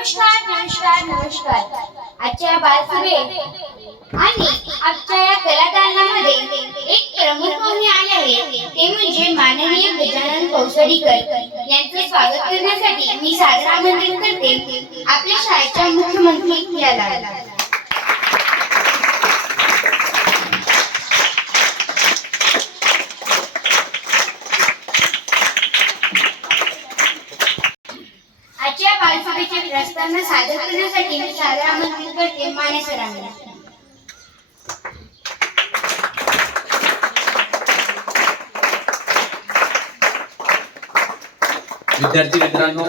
नमस्कार नमस्कार नमस्कार. आजच्या बालसभेत आणि आजच्या या कलादालनामध्ये एक प्रमुख पाहुणे आले आहे ते म्हणजे माननीय गजानन कौसडीकर यांचं स्वागत करण्यासाठी मी सादर आमंत्रित करते. आपल्या शाळेच्या मुख्यमंत्री याला. प्रस्तावना सादर करण्यासाठी मी सादर आमंत्रित करते माने सरांना विद्यार्थी मित्रांनो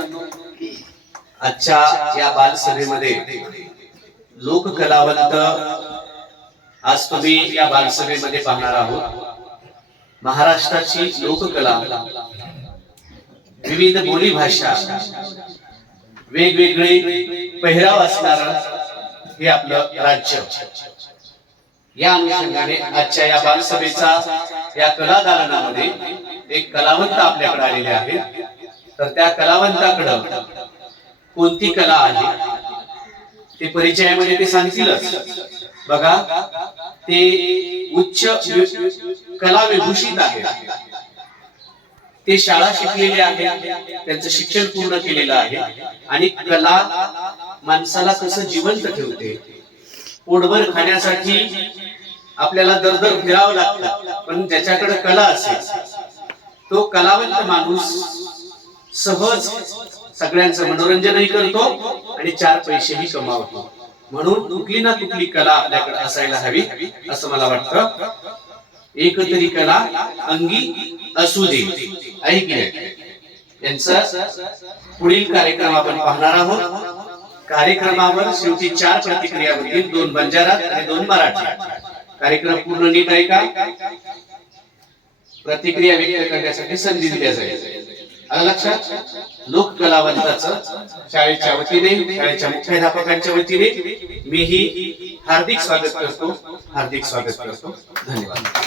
आजच्या या बालसभेमध्ये लोककलावंत आज तुम्ही या बालसभेमध्ये पाहणार आहोत. महाराष्ट्राची लोककला विविध बोली भाषा वेगवेगळे पेहराव असणार हे आपलं राज्य. या अनुषंगाने आजच्या या बालसभेचा या कलादालनामध्ये एक कलावंत आपल्याकडे आलेले आहेत. तर त्या कलावंताकडं कोणती कला आहे ते परिचयामध्ये ते सांगतीलच. बघा ते उच्च कला विभूषित आहेत. ते शाळा शिकलेले आहेत त्यांचं शिक्षण पूर्ण केलेलं आहे. आणि कला माणसाला कसं जिवंत ठेवते. पोटभर खाण्यासाठी आपल्याला दरदर फिरावं लागतं पण ज्याच्याकडे कला असेल तो कलावंत माणूस सहज सगळ्यांचं मनोरंजनही करतो आणि चार पैसेही कमावतो. म्हणून कुठली ना कुठली कला आपल्याकडे असायला हवी असं मला वाटतं. एक तरी कला अंगी असू दे. ऐकले यांचा पुढील कार्यक्रम आपण पाहणार आहोत. कार्यक्रमावर शेवटी चार प्रतिक्रिया होतील. दोन बंजारा आणि दोन मराठी कार्यक्रम पूर्ण नीट आहे का? प्रतिक्रिया व्यक्त करण्यासाठी संधी दिल्या जाईल. आलं लक्षात? लोक कलावंताचं शाळेच्या वतीने शाळेच्या मुख्याध्यापकांच्या वतीने मीही हार्दिक स्वागत करतो. हार्दिक स्वागत करतो. धन्यवाद.